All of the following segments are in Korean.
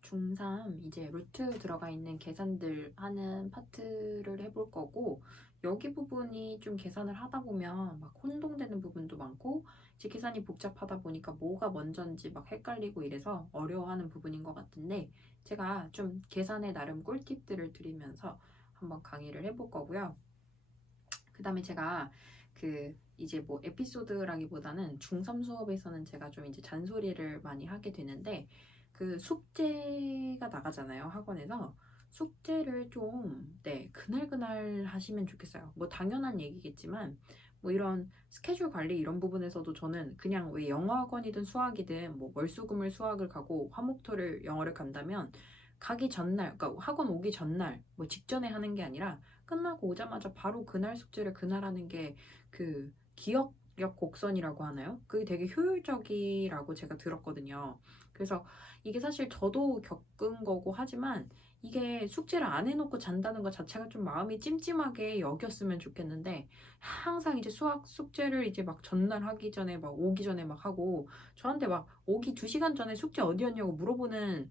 중3 이제 루트 들어가 있는 계산들 하는 파트를 해볼 거고, 여기 부분이 좀 계산을 하다 보면 막 혼동되는 부분도 많고, 이제 계산이 복잡하다 보니까 뭐가 먼저인지 막 헷갈리고 이래서 어려워하는 부분인 것 같은데, 제가 좀 계산에 나름 꿀팁들을 드리면서 한번 강의를 해볼 거고요. 그 다음에 제가 이제 뭐 에피소드라기보다는 중3 수업에서는 제가 좀 이제 잔소리를 많이 하게 되는데, 숙제가 나가잖아요, 학원에서. 숙제를 좀, 네, 그날그날 하시면 좋겠어요. 뭐 당연한 얘기겠지만, 뭐 이런 스케줄 관리 이런 부분에서도 저는 그냥 왜 영어 학원이든 수학이든 뭐 월수금을 수학을 가고 화목토를 영어를 간다면 가기 전날, 그러니까 학원 오기 전날, 뭐 직전에 하는 게 아니라 끝나고 오자마자 바로 그날 숙제를 그날 하는 게 기억력 곡선이라고 하나요? 그게 되게 효율적이라고 제가 들었거든요. 그래서 이게 사실 저도 겪은 거고 하지만 이게 숙제를 안 해놓고 잔다는 것 자체가 좀 마음이 찜찜하게 여겼으면 좋겠는데, 항상 이제 수학 숙제를 이제 막 전날 하기 전에 막 오기 전에 막 하고, 저한테 막 오기 2시간 전에 숙제 어디였냐고 물어보는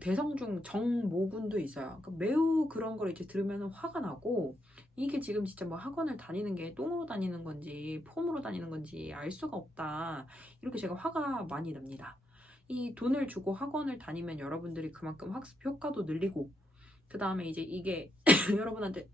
대성중 정모군도 있어요. 그러니까 매우 그런 걸 이제 들으면 화가 나고, 이게 지금 진짜 뭐 학원을 다니는 게 똥으로 다니는 건지 폼으로 다니는 건지 알 수가 없다. 이렇게 제가 화가 많이 납니다. 이 돈을 주고 학원을 다니면 여러분들이 그만큼 학습 효과도 늘리고, 그 다음에 이제 이게 여러분한테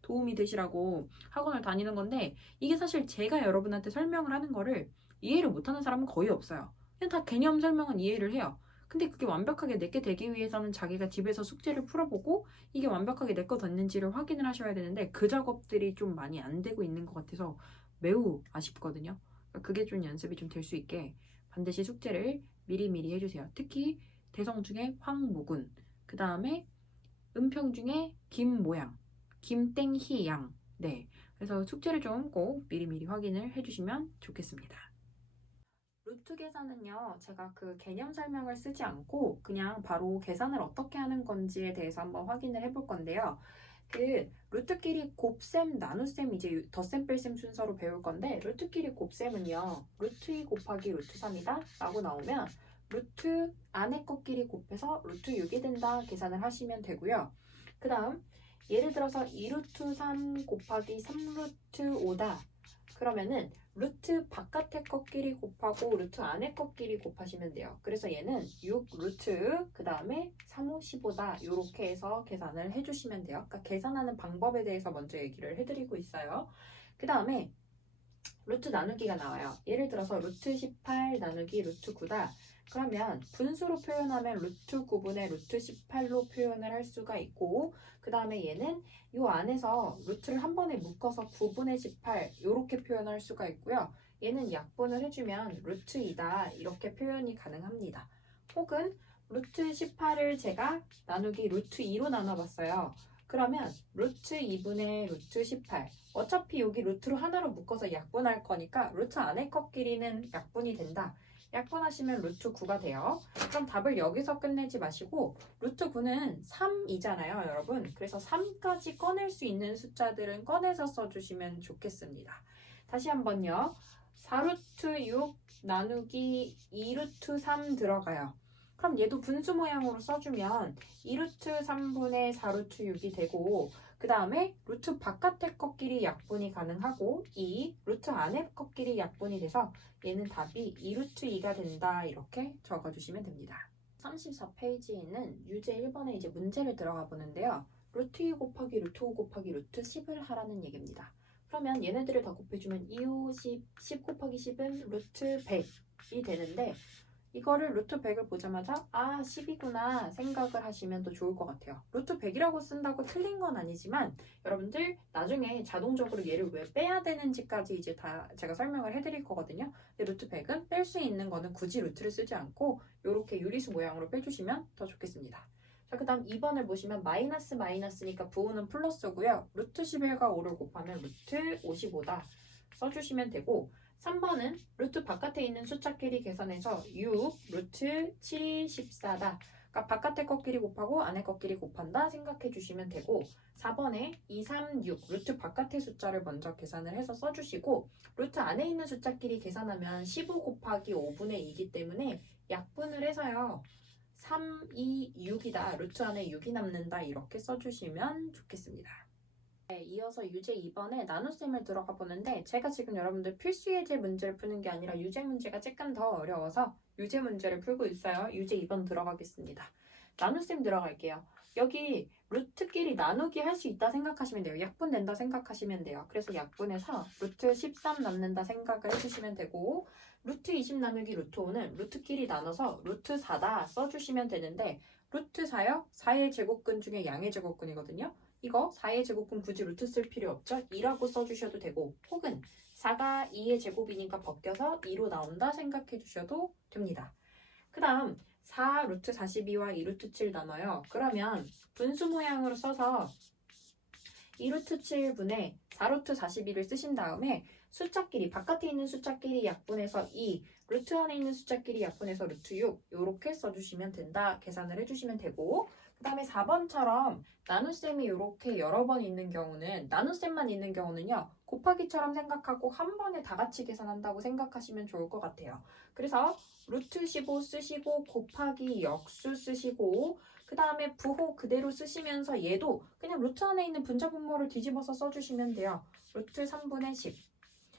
도움이 되시라고 학원을 다니는 건데, 이게 사실 제가 여러분한테 설명을 하는 거를 이해를 못하는 사람은 거의 없어요. 그냥 다 개념 설명은 이해를 해요. 근데 그게 완벽하게 내게 되기 위해서는 자기가 집에서 숙제를 풀어보고 이게 완벽하게 내 거 됐는지를 확인을 하셔야 되는데, 그 작업들이 좀 많이 안 되고 있는 것 같아서 매우 아쉽거든요. 그러니까 그게 좀 연습이 좀 될 수 있게 반드시 숙제를 미리미리 해주세요. 특히 대성 중에 황모군, 그 다음에 은평 중에 김모양, 김땡희양. 네. 그래서 숙제를 좀 꼭 미리미리 확인을 해주시면 좋겠습니다. 루트 계산은요, 제가 개념 설명을 쓰지 않고 그냥 바로 계산을 어떻게 하는 건지에 대해서 한번 확인을 해볼 건데요. 루트끼리 곱셈, 나눗셈, 이제 덧셈, 뺄셈 순서로 배울 건데, 루트끼리 곱셈은요, 루트 2 곱하기 루트 3이다 라고 나오면 루트 안에 것끼리 곱해서 루트 6이 된다 계산을 하시면 되고요. 그 다음 예를 들어서 2루트 3 곱하기 3루트 5다 그러면은 루트 바깥의 것끼리 곱하고 루트 안의 것끼리 곱하시면 돼요. 그래서 얘는 6 루트 그 다음에 3, 5, 15다 이렇게 해서 계산을 해주시면 돼요. 그러니까 계산하는 방법에 대해서 먼저 얘기를 해드리고 있어요. 그 다음에 루트 나누기가 나와요. 예를 들어서 루트 18 나누기 루트 9다. 그러면 분수로 표현하면 루트 9분의 루트 18로 표현을 할 수가 있고, 그 다음에 얘는 이 안에서 루트를 한 번에 묶어서 9분의 18 이렇게 표현할 수가 있고요. 얘는 약분을 해주면 루트 2다 이렇게 표현이 가능합니다. 혹은 루트 18을 제가 나누기 루트 2로 나눠봤어요. 그러면 루트 2분의 루트 18, 어차피 여기 루트로 하나로 묶어서 약분할 거니까 루트 안에 것끼리는 약분이 된다. 약분하시면 루트 9가 돼요. 그럼 답을 여기서 끝내지 마시고 루트 9는 3이잖아요, 여러분. 그래서 3까지 꺼낼 수 있는 숫자들은 꺼내서 써주시면 좋겠습니다. 다시 한번요. 4루트 6 나누기 2루트 3 들어가요. 그럼 얘도 분수 모양으로 써주면 2루트 3분의 4루트 6이 되고, 그 다음에 루트 바깥의 것끼리 약분이 가능하고 루트 안의 것끼리 약분이 돼서 얘는 답이 2루트 2가 된다 이렇게 적어주시면 됩니다. 34페이지에 있는 유제 1번에 이제 문제를 들어가 보는데요. 루트 2 곱하기 루트 5 곱하기 루트 10을 하라는 얘기입니다. 그러면 얘네들을 다 곱해주면 2, 5, 10 곱하기 10은 루트 100이 되는데, 이거를 루트 100을 보자마자 10이구나 생각을 하시면 더 좋을 것 같아요. 루트 100이라고 쓴다고 틀린 건 아니지만 여러분들 나중에 자동적으로 얘를 왜 빼야 되는지까지 이제 다 제가 설명을 해드릴 거거든요. 근데 루트 100은 뺄 수 있는 거는 굳이 루트를 쓰지 않고 이렇게 유리수 모양으로 빼주시면 더 좋겠습니다. 자, 그 다음 2번을 보시면 마이너스니까 부호는 플러스고요. 루트 11과 5를 곱하면 루트 55다 써주시면 되고, 3번은 루트 바깥에 있는 숫자끼리 계산해서 6 루트 7이 14다. 그러니까 바깥의 것끼리 곱하고 안의 것끼리 곱한다 생각해 주시면 되고, 4번에 2, 3, 6 루트 바깥의 숫자를 먼저 계산을 해서 써주시고, 루트 안에 있는 숫자끼리 계산하면 15 곱하기 5분의 2이기 때문에 약분을 해서요 3, 2, 6이다. 루트 안에 6이 남는다. 이렇게 써주시면 좋겠습니다. 네, 이어서 유제 2번에 나눗셈을 들어가 보는데 제가 지금 여러분들 필수 예제 문제를 푸는 게 아니라 유제 문제가 조금 더 어려워서 유제 문제를 풀고 있어요. 유제 2번 들어가겠습니다. 나눗셈 들어갈게요. 여기 루트끼리 나누기 할 수 있다 생각하시면 돼요. 약분된다 생각하시면 돼요. 그래서 약분해서 루트 13 남는다 생각을 해주시면 되고 루트 20 나누기 루트 5는 루트끼리 나눠서 루트 4다 써주시면 되는데 루트 4요? 4의 제곱근 중에 양의 제곱근이거든요. 이거 4의 제곱은 굳이 루트 쓸 필요 없죠? 2라고 써주셔도 되고 혹은 4가 2의 제곱이니까 벗겨서 2로 나온다 생각해 주셔도 됩니다. 그 다음 4 루트 42와 2 루트 7 나눠요. 그러면 분수 모양으로 써서 2 루트 7분의 4 루트 42를 쓰신 다음에 숫자끼리 바깥에 있는 숫자끼리 약분해서 2 루트 안에 있는 숫자끼리 약분해서 루트 6 이렇게 써주시면 된다. 계산을 해주시면 되고 그 다음에 4번처럼 나눗셈이 이렇게 여러 번 있는 경우는 나눗셈만 있는 경우는요. 곱하기처럼 생각하고 한 번에 다 같이 계산한다고 생각하시면 좋을 것 같아요. 그래서 루트 15 쓰시고 곱하기 역수 쓰시고 그 다음에 부호 그대로 쓰시면서 얘도 그냥 루트 안에 있는 분자 분모를 뒤집어서 써주시면 돼요. 루트 3분의 10.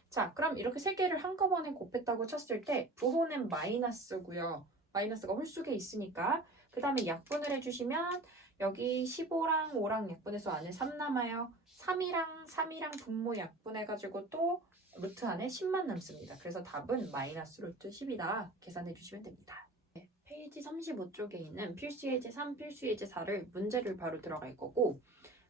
자, 그럼 이렇게 세 개를 한꺼번에 곱했다고 쳤을 때 부호는 마이너스고요. 마이너스가 홀수에 있으니까 그 다음에 약분을 해주시면 여기 15랑 5랑 약분해서 안에 3 남아요. 3이랑 분모 약분해가지고 또 루트 안에 10만 남습니다. 그래서 답은 마이너스 루트 10이다. 계산해 주시면 됩니다. 네, 페이지 35쪽에 있는 필수 예제 3, 필수 예제 4를 문제를 바로 들어갈 거고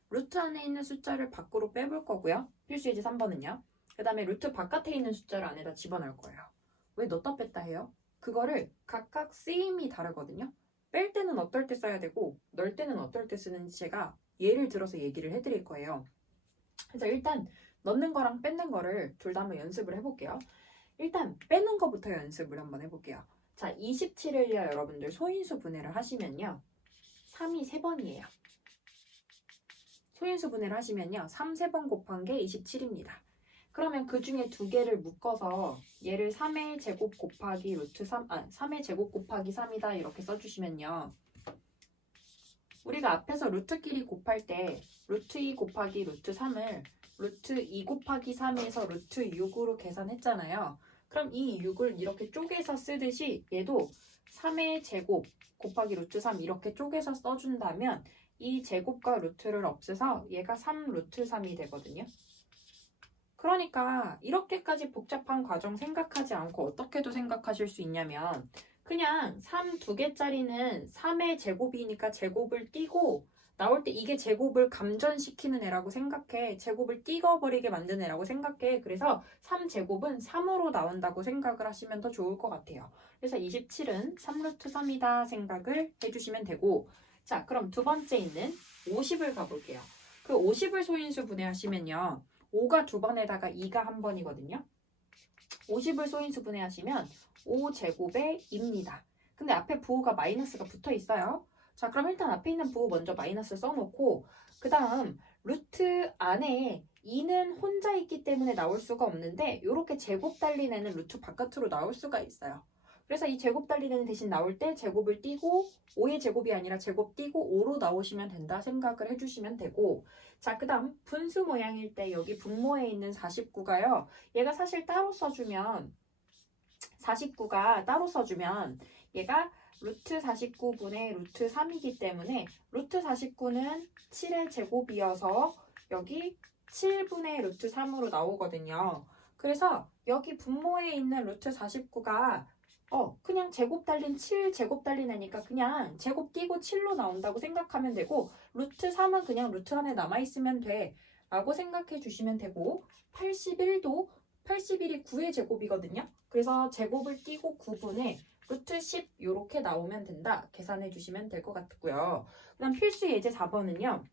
루트 안에 있는 숫자를 밖으로 빼볼 거고요. 필수 예제 3번은요. 그 다음에 루트 바깥에 있는 숫자를 안에다 집어넣을 거예요. 왜 넣었다 뺐다 해요? 그거를 각각 쓰임이 다르거든요. 뺄 때는 어떨 때 써야 되고 넣을 때는 어떨 때 쓰는지 제가 예를 들어서 얘기를 해드릴 거예요. 그래서 일단 넣는 거랑 뺏는 거를 둘 다 한번 연습을 해볼게요. 일단 빼는 거부터 연습을 한번 해볼게요. 자, 27일요 여러분들 소인수 분해를 하시면요. 3이 3번이에요. 소인수 분해를 하시면요. 3, 3번 곱한 게 27입니다. 그러면 그 중에 두 개를 묶어서 얘를 3의 제곱 곱하기 루트 3, 3의 제곱 곱하기 3이다 이렇게 써주시면요. 우리가 앞에서 루트끼리 곱할 때 루트 2 곱하기 루트 3을 루트 2 곱하기 3에서 루트 6으로 계산했잖아요. 그럼 이 6을 이렇게 쪼개서 쓰듯이 얘도 3의 제곱 곱하기 루트 3 이렇게 쪼개서 써준다면 이 제곱과 루트를 없애서 얘가 3 루트 3이 되거든요. 그러니까 이렇게까지 복잡한 과정 생각하지 않고 어떻게도 생각하실 수 있냐면 그냥 3 2개짜리는 3의 제곱이니까 제곱을 띄고 나올 때 이게 제곱을 감전시키는 애라고 생각해. 제곱을 띄어버리게 만드는 애라고 생각해. 그래서 3제곱은 3으로 나온다고 생각을 하시면 더 좋을 것 같아요. 그래서 27은 3루트 3이다 생각을 해주시면 되고 자 그럼 두 번째 있는 50을 가볼게요. 그 50을 소인수 분해하시면요. 5가 두 번에다가 2가 한 번이거든요. 50을 소인수 분해하시면 5제곱의 2입니다. 근데 앞에 부호가 마이너스가 붙어 있어요. 자, 그럼 일단 앞에 있는 부호 먼저 마이너스 써놓고 그 다음 루트 안에 2는 혼자 있기 때문에 나올 수가 없는데 이렇게 제곱 달린 애는 루트 바깥으로 나올 수가 있어요. 그래서 이 제곱 달린 애는 대신 나올 때 제곱을 띄고 5의 제곱이 아니라 제곱 띄고 5로 나오시면 된다 생각을 해주시면 되고 자, 그 다음 분수 모양일 때 여기 분모에 있는 49가요. 얘가 사실 따로 써주면 49가 따로 써주면 얘가 루트 49분의 루트 3이기 때문에 루트 49는 7의 제곱이어서 여기 7분의 루트 3으로 나오거든요. 그래서 여기 분모에 있는 루트 49가 그냥 제곱 달린 7 제곱 달린 애니까 그냥 제곱 띄고 7로 나온다고 생각하면 되고 루트 3은 그냥 루트 안에 남아있으면 돼 라고 생각해 주시면 되고 81도 81이 9의 제곱이거든요. 그래서 제곱을 띄고 9분의 루트 10 이렇게 나오면 된다. 계산해 주시면 될 것 같고요. 그 다음 필수 예제 4번은요.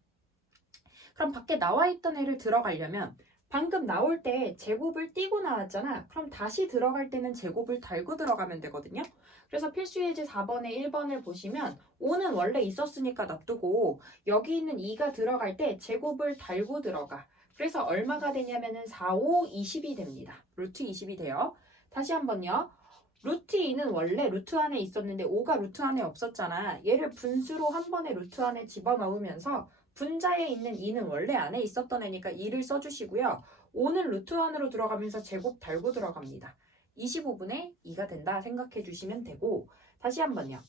그럼 밖에 나와 있던 애를 들어가려면 방금 나올 때 제곱을 띄고 나왔잖아. 그럼 다시 들어갈 때는 제곱을 달고 들어가면 되거든요. 그래서 필수 예제 4번에 1번을 보시면 5는 원래 있었으니까 놔두고 여기 있는 2가 들어갈 때 제곱을 달고 들어가. 그래서 얼마가 되냐면은 4, 5, 20이 됩니다. 루트 20이 돼요. 다시 한번요. 루트 2는 원래 루트 안에 있었는데 5가 루트 안에 없었잖아. 얘를 분수로 한 번에 루트 안에 집어넣으면서 분자에 있는 2는 원래 안에 있었던 애니까 2를 써주시고요. 5는 루트 안으로 들어가면서 제곱 달고 들어갑니다. 25분의 2가 된다 생각해 주시면 되고, 다시 한번요.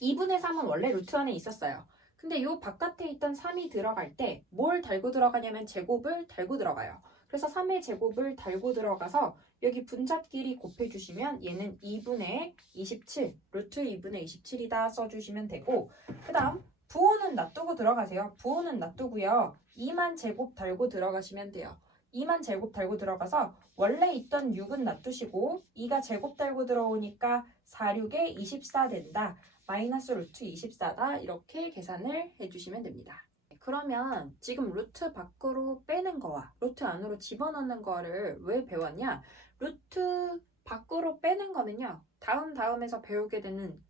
2분의 3은 원래 루트 안에 있었어요. 근데 이 바깥에 있던 3이 들어갈 때 뭘 달고 들어가냐면 제곱을 달고 들어가요. 그래서 3의 제곱을 달고 들어가서 여기 분자끼리 곱해주시면 얘는 2분의 27, 루트 2분의 27이다 써주시면 되고, 그 다음 부호는 놔두고 들어가세요. 부호는 놔두고요. 2만 제곱 달고 들어가시면 돼요. 2만 제곱 달고 들어가서 원래 있던 6은 놔두시고 2가 제곱 달고 들어오니까 4, 6에 24 된다. 마이너스 루트 24다. 이렇게 계산을 해주시면 됩니다. 그러면 지금 루트 밖으로 빼는 거와 루트 안으로 집어넣는 거를 왜 배웠냐? 루트 밖으로 빼는 거는요. 다음에서 배우게 되는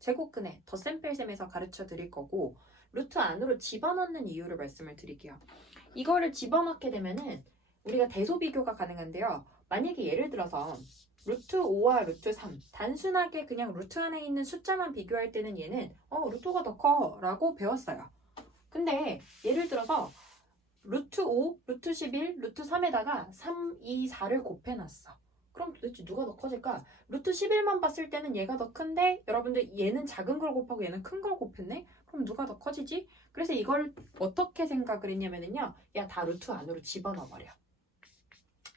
제곱근의 덧셈뺄셈에서 가르쳐 드릴 거고, 루트 안으로 집어넣는 이유를 말씀을 드릴게요. 이거를 집어넣게 되면은 우리가 대소 비교가 가능한데요. 만약에 예를 들어서 루트 5와 루트 3 단순하게 그냥 루트 안에 있는 숫자만 비교할 때는 얘는 루트가 더 커 라고 배웠어요. 근데 예를 들어서 루트 5, 루트 11, 루트 3에다가 3, 2, 4를 곱해놨어. 그럼 도대체 누가 더 커질까? 루트 11만 봤을 때는 얘가 더 큰데 여러분들 얘는 작은 걸 곱하고 얘는 큰 걸 곱했네? 그럼 누가 더 커지지? 그래서 이걸 어떻게 생각을 했냐면요. 야, 다 루트 안으로 집어넣어버려.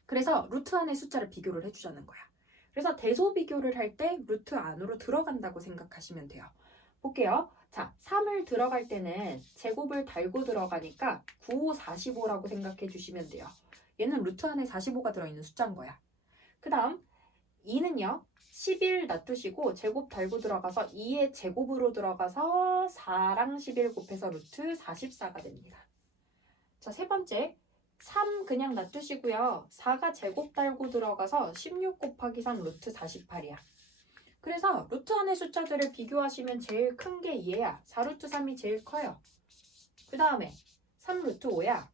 그래서 루트 안의 숫자를 비교를 해주자는 거야. 그래서 대소 비교를 할 때 루트 안으로 들어간다고 생각하시면 돼요. 볼게요. 자, 3을 들어갈 때는 제곱을 달고 들어가니까 9, 5, 45라고 생각해 주시면 돼요. 얘는 루트 안에 45가 들어있는 숫자인 거야. 그 다음 2는요. 11 놔두시고 제곱 달고 들어가서 2의 제곱으로 들어가서 4랑 11 곱해서 루트 44가 됩니다. 자, 세 번째 3 그냥 놔두시고요. 4가 제곱 달고 들어가서 16 곱하기 3 루트 48이야. 그래서 루트 안의 숫자들을 비교하시면 제일 큰 게 2야. 4루트 3이 제일 커요. 그 다음에 3루트 5야.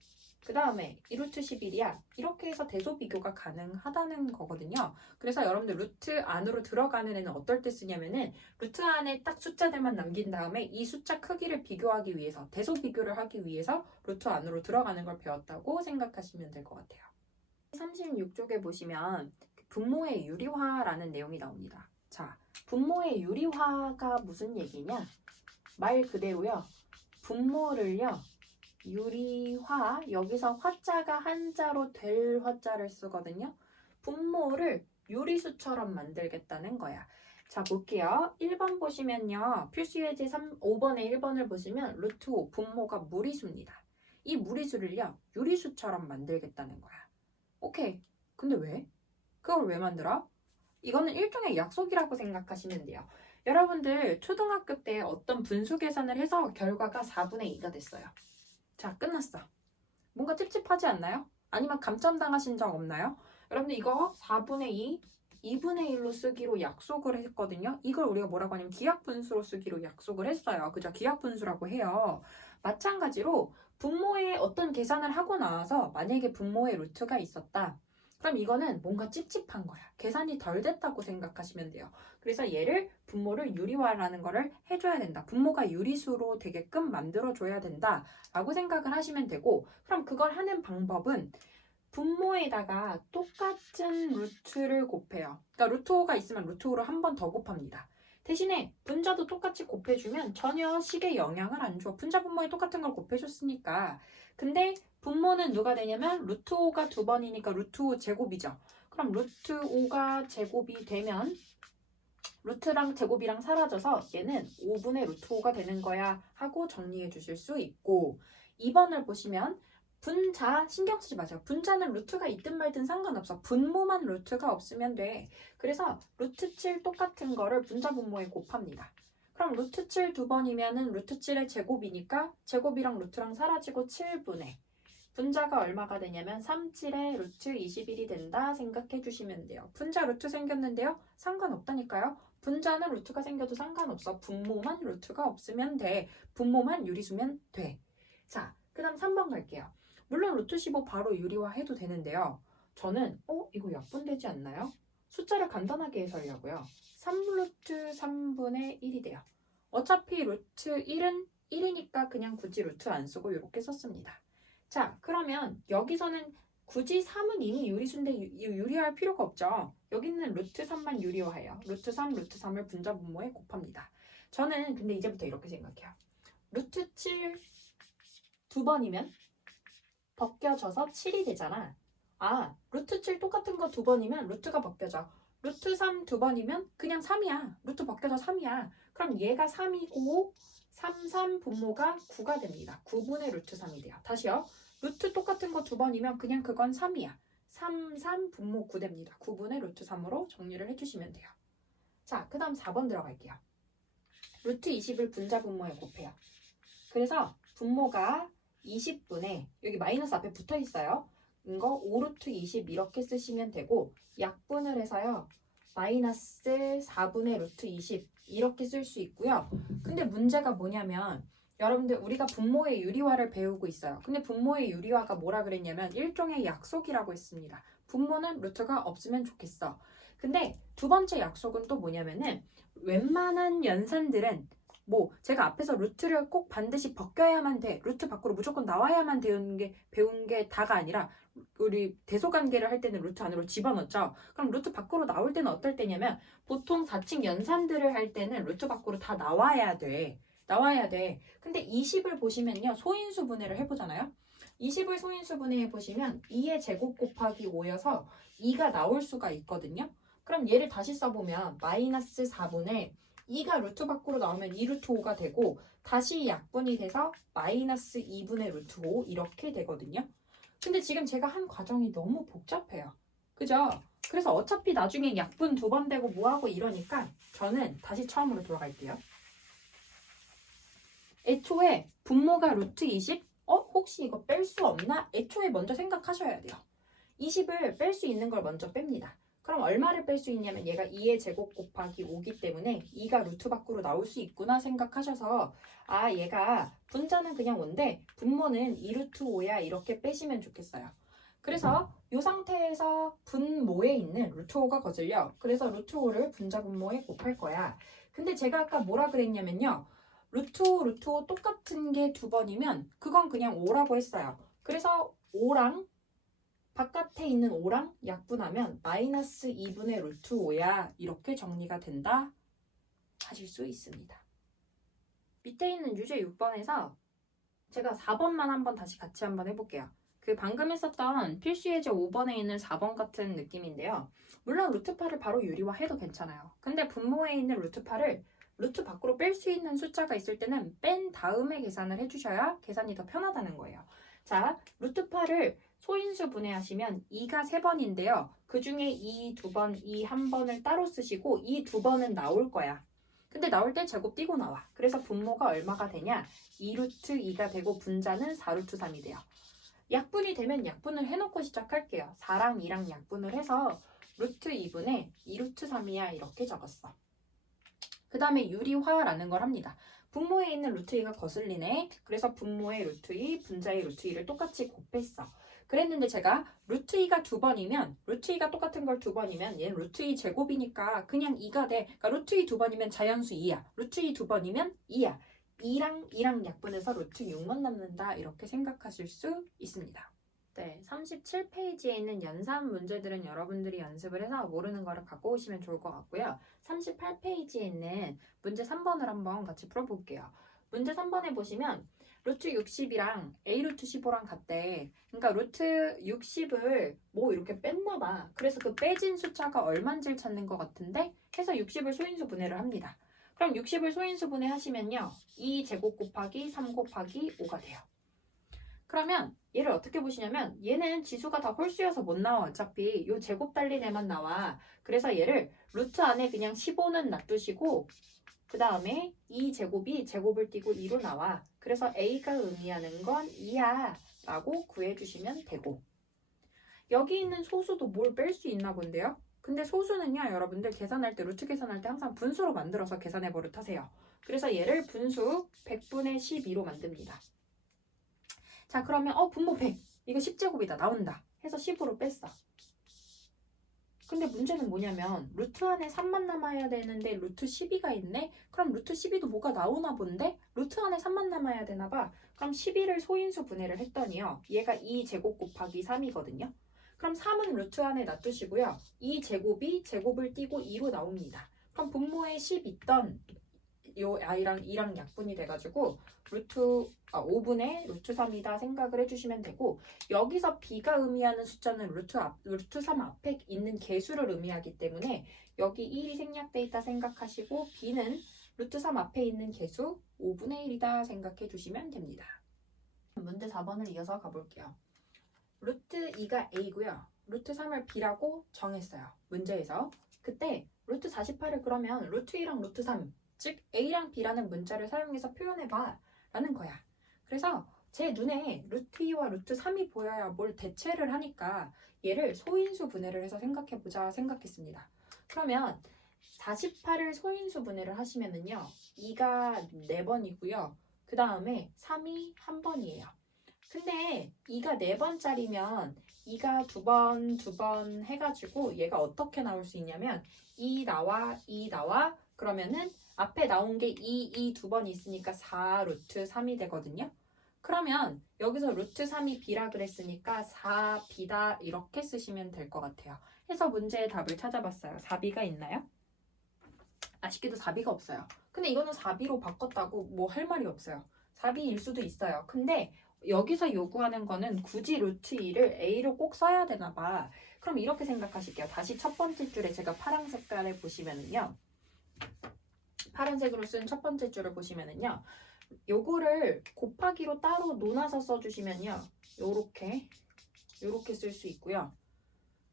그 다음에 2루트 11이야. 이렇게 해서 대소 비교가 가능하다는 거거든요. 그래서 여러분들 루트 안으로 들어가는 애는 어떨 때 쓰냐면은 루트 안에 딱 숫자들만 남긴 다음에 이 숫자 크기를 비교하기 위해서, 대소 비교를 하기 위해서 루트 안으로 들어가는 걸 배웠다고 생각하시면 될 것 같아요. 36쪽에 보시면 분모의 유리화라는 내용이 나옵니다. 자, 분모의 유리화가 무슨 얘기냐? 말 그대로요. 분모를요. 유리화, 여기서 화자가 한자로 될 화자를 쓰거든요. 분모를 유리수처럼 만들겠다는 거야. 자, 볼게요. 1번 보시면요. 필수예제 5번에 1번을 보시면 루트 5, 분모가 무리수입니다. 이 무리수를요. 유리수처럼 만들겠다는 거야. 오케이. 근데 왜? 그걸 왜 만들어? 이거는 일종의 약속이라고 생각하시면 돼요. 여러분들 초등학교 때 어떤 분수 계산을 해서 결과가 4분의 2가 됐어요. 자, 끝났어. 뭔가 찝찝하지 않나요? 아니면 감점당하신 적 없나요? 여러분들 이거 4분의 2, 2분의 1로 쓰기로 약속을 했거든요. 이걸 우리가 뭐라고 하냐면 기하분수로 쓰기로 약속을 했어요. 그죠? 기하분수라고 해요. 마찬가지로 분모의 어떤 계산을 하고 나와서 만약에 분모의 루트가 있었다. 그럼 이거는 뭔가 찝찝한 거야. 계산이 덜 됐다고 생각하시면 돼요. 그래서 얘를 분모를 유리화라는 거를 해줘야 된다. 분모가 유리수로 되게끔 만들어줘야 된다. 라고 생각을 하시면 되고, 그럼 그걸 하는 방법은 분모에다가 똑같은 루트를 곱해요. 그러니까 루트 5가 있으면 루트 5를 한 번 더 곱합니다. 대신에 분자도 똑같이 곱해주면 전혀 식에 영향을 안 줘. 분자 분모에 똑같은 걸 곱해줬으니까. 근데 분모는 누가 되냐면 루트 5가 두 번이니까 루트 5 제곱이죠. 그럼 루트 5가 제곱이 되면 루트랑 제곱이랑 사라져서 얘는 5분의 루트 5가 되는 거야 하고 정리해 주실 수 있고, 2번을 보시면 분자 신경 쓰지 마세요. 분자는 루트가 있든 말든 상관없어. 분모만 루트가 없으면 돼. 그래서 루트 7 똑같은 거를 분자 분모에 곱합니다. 그럼 루트 7 두 번이면은 루트 7의 제곱이니까 제곱이랑 루트랑 사라지고 7분의 분자가 얼마가 되냐면 3, 7의 루트 21이 된다 생각해 주시면 돼요. 분자 루트 생겼는데요. 상관없다니까요. 분자는 루트가 생겨도 상관없어. 분모만 루트가 없으면 돼. 분모만 유리수면 돼. 자, 그 다음 3번 갈게요. 물론 루트 15 바로 유리화 해도 되는데요. 저는 이거 약분되지 않나요? 숫자를 간단하게 해설하려고요. 3루트 3분의 1이 돼요. 어차피 루트 1은 1이니까 그냥 굳이 루트 안 쓰고 이렇게 썼습니다. 자, 그러면 여기서는 굳이 3은 이미 유리수인데 유리할 필요가 없죠. 여기는 루트 3만 유리화해요. 루트 3, 루트 3을 분자 분모에 곱합니다. 저는 근데 이제부터 이렇게 생각해요. 루트 7 두 번이면 벗겨져서 7이 되잖아. 아, 루트 7 똑같은 거 두 번이면 루트가 벗겨져. 루트 3 두 번이면 그냥 3이야. 루트 벗겨져 3이야. 그럼 얘가 3이고 3, 3 분모가 9가 됩니다. 9분의 루트 3이 돼요. 다시요. 루트 똑같은 거 두 번이면 그냥 그건 3이야. 3, 3 분모 9 됩니다. 9분의 루트 3으로 정리를 해주시면 돼요. 자, 그 다음 4번 들어갈게요. 루트 20을 분자 분모에 곱해요. 그래서 분모가 20분에 여기 마이너스 앞에 붙어 있어요. 이거 5루트 20 이렇게 쓰시면 되고 약분을 해서요. 마이너스 4분의 루트 20 이렇게 쓸 수 있고요. 근데 문제가 뭐냐면 여러분들 우리가 분모의 유리화를 배우고 있어요. 근데 분모의 유리화가 뭐라 그랬냐면 일종의 약속이라고 했습니다. 분모는 루트가 없으면 좋겠어. 근데 두 번째 약속은 또 뭐냐면은 웬만한 연산들은 뭐 제가 앞에서 루트를 꼭 반드시 벗겨야만 돼. 루트 밖으로 무조건 나와야만 배운 게 다가 아니라 우리 대소관계를 할 때는 루트 안으로 집어넣죠. 그럼 루트 밖으로 나올 때는 어떨 때냐면 보통 4층 연산들을 할 때는 루트 밖으로 다 나와야 돼. 나와야 돼. 근데 20을 보시면요. 소인수 분해를 해보잖아요. 20을 소인수 분해해 보시면 2의 제곱 곱하기 5여서 2가 나올 수가 있거든요. 그럼 얘를 다시 써보면 마이너스 4분의 2가 루트 밖으로 나오면 2루트 5가 되고 다시 약분이 돼서 마이너스 2분의 루트 5 이렇게 되거든요. 근데 지금 제가 한 과정이 너무 복잡해요. 그죠? 그래서 어차피 나중에 약분 두 번 되고 뭐하고 이러니까 저는 다시 처음으로 돌아갈게요. 애초에 분모가 루트 20? 혹시 이거 뺄 수 없나? 애초에 먼저 생각하셔야 돼요. 20을 뺄 수 있는 걸 먼저 뺍니다. 그럼 얼마를 뺄 수 있냐면 얘가 2의 제곱 곱하기 5기 때문에 2가 루트 밖으로 나올 수 있구나 생각하셔서 아 얘가 분자는 그냥 5인데 분모는 2루트 5야 이렇게 빼시면 좋겠어요. 그래서 이 상태에서 분모에 있는 루트 5가 거슬려. 그래서 루트 5를 분자 분모에 곱할 거야. 근데 제가 아까 뭐라 그랬냐면요. 루트 5, 루트 5 똑같은 게 두 번이면 그건 그냥 5라고 했어요. 그래서 5랑 바깥에 있는 5랑 약분하면 마이너스 2분의 루트 5야 이렇게 정리가 된다 하실 수 있습니다. 밑에 있는 유제 6번에서 제가 4번만 한번 다시 같이 한번 해볼게요. 그 방금 했었던 필수 예제 5번에 있는 4번 같은 느낌인데요. 물론 루트파를 바로 유리화해도 괜찮아요. 근데 분모에 있는 루트파를 루트 밖으로 뺄 수 있는 숫자가 있을 때는 뺀 다음에 계산을 해주셔야 계산이 더 편하다는 거예요. 자, 루트파를 소인수 분해하시면 2가 3번인데요. 그 중에 이 2번, 이 1번을 따로 쓰시고 이 2번은 나올 거야. 근데 나올 때 제곱 띄고 나와. 그래서 분모가 얼마가 되냐? 2루트 2가 되고 분자는 4루트 3이 돼요. 약분이 되면 약분을 해놓고 시작할게요. 4랑 2랑 약분을 해서 루트 2분의 2루트 3이야 이렇게 적었어. 그 다음에 유리화라는 걸 합니다. 분모에 있는 루트 2가 거슬리네. 그래서 분모의 루트 2, 분자의 루트 2를 똑같이 곱했어. 그랬는데 제가 루트 2가 두 번이면 루트 2가 똑같은 걸 두 번이면 얘는 루트 2 제곱이니까 그냥 2가 돼. 그러니까 루트 2 두 번이면 자연수 2야. 루트 2 두 번이면 2야. 2랑 약분해서 루트 6만 남는다. 이렇게 생각하실 수 있습니다. 네, 37페이지에 있는 연산 문제들은 여러분들이 연습을 해서 모르는 거를 갖고 오시면 좋을 것 같고요. 38페이지에 있는 문제 3번을 한번 같이 풀어볼게요. 문제 3번에 보시면 루트 60이랑 A 루트 15랑 같대. 그러니까 루트 60을 뭐 이렇게 뺐나 봐. 그래서 그 빼진 숫자가 얼만지를 찾는 것 같은데 해서 60을 소인수 분해를 합니다. 그럼 60을 소인수 분해하시면요. 2 제곱 곱하기 3 곱하기 5가 돼요. 그러면 얘를 어떻게 보시냐면 얘는 지수가 다 홀수여서 못 나와. 어차피 요 제곱 달린 애만 나와. 그래서 얘를 루트 안에 그냥 15는 놔두시고 그 다음에 2제곱이 제곱을 띄고 2로 나와. 그래서 A가 의미하는 건 2야 라고 구해주시면 되고 여기 있는 소수도 뭘 뺄 수 있나 본데요. 근데 소수는요 여러분들 계산할 때 루트 계산할 때 항상 분수로 만들어서 계산해 버릇하세요. 그래서 얘를 분수 100분의 12로 만듭니다. 자 그러면 분모 100 이거 10제곱이다 나온다 해서 10으로 뺐어. 근데 문제는 뭐냐면 루트 안에 3만 남아야 되는데 루트 12가 있네? 그럼 루트 12도 뭐가 나오나 본데? 루트 안에 3만 남아야 되나 봐. 그럼 12를 소인수 분해를 했더니요. 얘가 2제곱 곱하기 3이거든요. 그럼 3은 루트 안에 놔두시고요. 2제곱이 제곱을 띄고 2로 나옵니다. 그럼 분모에 10 있던 요 i랑 2랑 약분이 돼가지고 5분의 루트 3이다 생각을 해주시면 되고, 여기서 b가 의미하는 숫자는 루트 3 앞에 있는 개수를 의미하기 때문에 여기 1이 생략돼 있다 생각하시고 b는 루트 3 앞에 있는 개수 5분의 1이다 생각해 주시면 됩니다. 문제 4번을 이어서 가볼게요. 루트 2가 a고요. 루트 3을 b라고 정했어요. 문제에서. 그때 루트 48을 그러면 루트 2랑 루트 3, 즉 a랑 b라는 문자를 사용해서 표현해봐 라는 거야. 그래서 제 눈에 루트 2와 루트 3이 보여야 뭘 대체를 하니까 얘를 소인수 분해를 해서 생각해보자 생각했습니다. 그러면 48을 소인수 분해를 하시면은요, 2가 4번이고요. 그 다음에 3이 1번이에요. 근데 2가 4번짜리면 2가 2번 해가지고 얘가 어떻게 나올 수 있냐면 2 나와 그러면은 앞에 나온 게 2 두 번 있으니까 4 루트 3이 되거든요. 그러면 여기서 루트 3이 b라 그랬으니까 4b다 이렇게 쓰시면 될 것 같아요. 해서 문제의 답을 찾아봤어요. 4b가 있나요? 아쉽게도 4b가 없어요. 근데 이거는 4b로 바꿨다고 뭐 할 말이 없어요. 4b일 수도 있어요. 근데 여기서 요구하는 거는 굳이 루트 2를 a로 꼭 써야 되나 봐. 그럼 이렇게 생각하실게요. 다시 첫 번째 줄에 제가 파란 색깔을 보시면은요. 파란색으로 쓴 첫 번째 줄을 보시면은요. 요거를 곱하기로 따로 놓아서 써주시면요. 요렇게 쓸 수 있고요.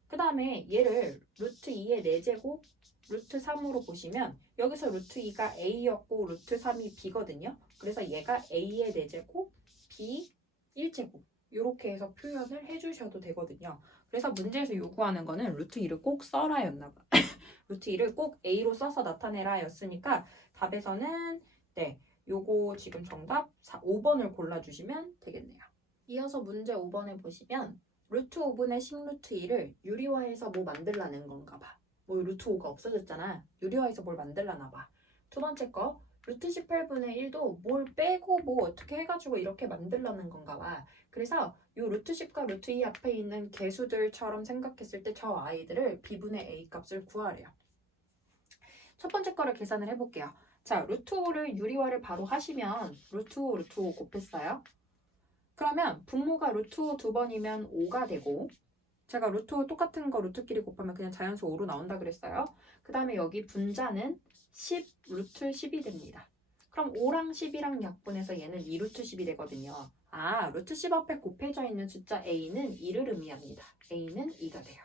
그 다음에 얘를 루트 2의 4제곱 루트 3으로 보시면 여기서 루트 2가 a였고 루트 3이 b거든요. 그래서 얘가 a의 4제곱 b 1제곱 이렇게 해서 표현을 해주셔도 되거든요. 그래서 문제에서 요구하는 거는 루트 2를 꼭 써라 였나봐. 루트 2를 꼭 a로 써서 나타내라 였으니까 답에서는 네, 요거 지금 정답 5번을 골라주시면 되겠네요. 이어서 문제 5번에 보시면 루트 5분의 10루트 2를 유리화해서 뭐 만들라는 건가 봐. 뭐 루트 5가 없어졌잖아. 유리화해서 뭘 만들라나 봐. 두 번째 거 루트 18분의 1도 뭘 빼고 뭐 어떻게 해가지고 이렇게 만들라는 건가 봐. 그래서 요 루트 10과 루트 2 앞에 있는 개수들처럼 생각했을 때 저 아이들을 b분의 a 값을 구하래요. 첫 번째 거를 계산을 해볼게요. 자, 루트 5를 유리화를 바로 하시면 루트 5, 루트 5 곱했어요. 그러면 분모가 루트 5 두 번이면 5가 되고, 제가 루트 5 똑같은 거 루트끼리 곱하면 그냥 자연수 5로 나온다 그랬어요. 그 다음에 여기 분자는 10 루트 10이 됩니다. 그럼 5랑 10이랑 약분해서 얘는 2 루트 10이 되거든요. 아, 루트 10 앞에 곱해져 있는 숫자 a는 2를 의미합니다. a는 2가 돼요.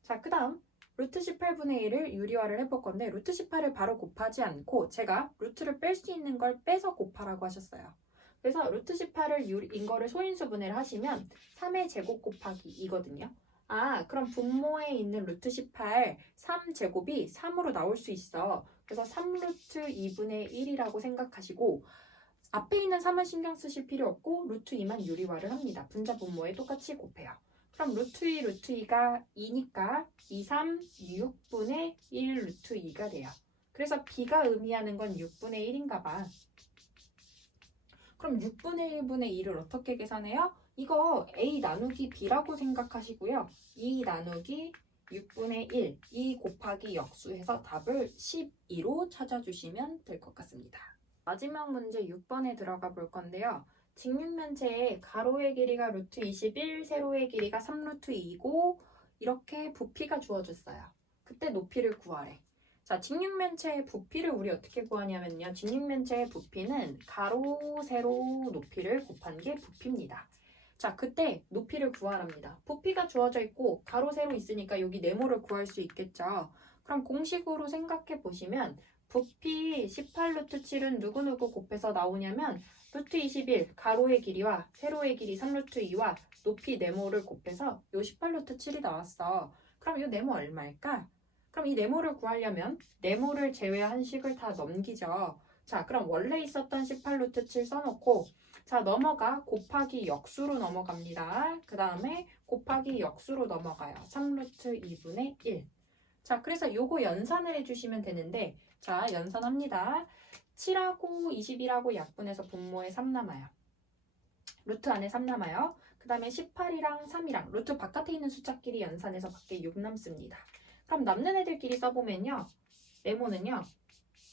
자, 그 다음 루트 18분의 1을 유리화를 해볼 건데 루트 18을 바로 곱하지 않고 제가 루트를 뺄 수 있는 걸 빼서 곱하라고 하셨어요. 그래서 루트 18을 인거를 소인수 분해를 하시면 3의 제곱 곱하기 2거든요. 아, 그럼 분모에 있는 루트 18, 3제곱이 3으로 나올 수 있어. 그래서 3루트 2분의 1이라고 생각하시고 앞에 있는 3은 신경 쓰실 필요 없고 루트 2만 유리화를 합니다. 분자 분모에 똑같이 곱해요. 그럼 루트 2, 루트 2가 2니까 2, 3, 6분의 1 루트 2가 돼요. 그래서 b가 의미하는 건 6분의 1인가 봐. 그럼 6분의 1분의 2를 어떻게 계산해요? 이거 a 나누기 b라고 생각하시고요. 2 나누기 6분의 1, 2 곱하기 역수해서 답을 12로 찾아주시면 될 것 같습니다. 마지막 문제 6번에 들어가 볼 건데요. 직육면체의 가로의 길이가 루트 21, 세로의 길이가 3루트 2고 이렇게 부피가 주어졌어요. 그때 높이를 구하래. 자, 직육면체의 부피를 우리 어떻게 구하냐면요. 직육면체의 부피는 가로, 세로 높이를 곱한 게 부피입니다. 자, 그때 높이를 구하랍니다. 부피가 주어져 있고 가로, 세로 있으니까 여기 네모를 구할 수 있겠죠. 그럼 공식으로 생각해 보시면 부피 18루트 7은 누구누구 곱해서 나오냐면 루트 21 가로의 길이와 세로의 길이 3루트 2와 높이 네모를 곱해서 요 18루트 7이 나왔어. 그럼 이 네모 얼마일까? 그럼 이 네모를 구하려면 네모를 제외한 식을 다 넘기죠. 자, 그럼 원래 있었던 18 루트 7 써놓고 자, 넘어가 곱하기 역수로 넘어갑니다. 그 다음에 곱하기 역수로 넘어가요. 3 루트 2분의 1. 자, 그래서 요거 연산을 해주시면 되는데 자, 연산합니다. 7하고 21하고 약분해서 분모에 3 남아요. 루트 안에 3 남아요. 그 다음에 18이랑 3이랑 루트 바깥에 있는 숫자끼리 연산해서 밖에 6 남습니다. 그럼 남는 애들끼리 써보면요. 메모는요.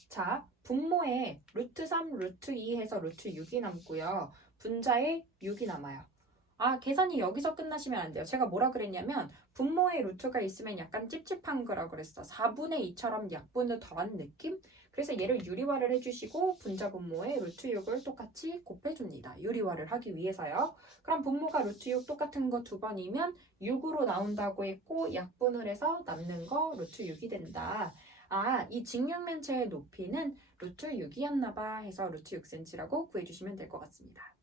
자, 분모에 루트 3, 루트 2 해서 루트 6이 남고요. 분자에 6이 남아요. 아, 계산이 여기서 끝나시면 안 돼요. 제가 뭐라 그랬냐면 분모에 루트가 있으면 약간 찝찝한 거라 그랬어. 4분의 2처럼 약분을 더한 느낌? 그래서 얘를 유리화를 해주시고 분자 분모에 루트 6을 똑같이 곱해줍니다. 유리화를 하기 위해서요. 그럼 분모가 루트 6 똑같은 거 2번이면 6으로 나온다고 했고 약분을 해서 남는 거 루트 6이 된다. 아, 이 직육면체의 높이는 루트 6이었나 봐 해서 루트 6cm라고 구해주시면 될 것 같습니다.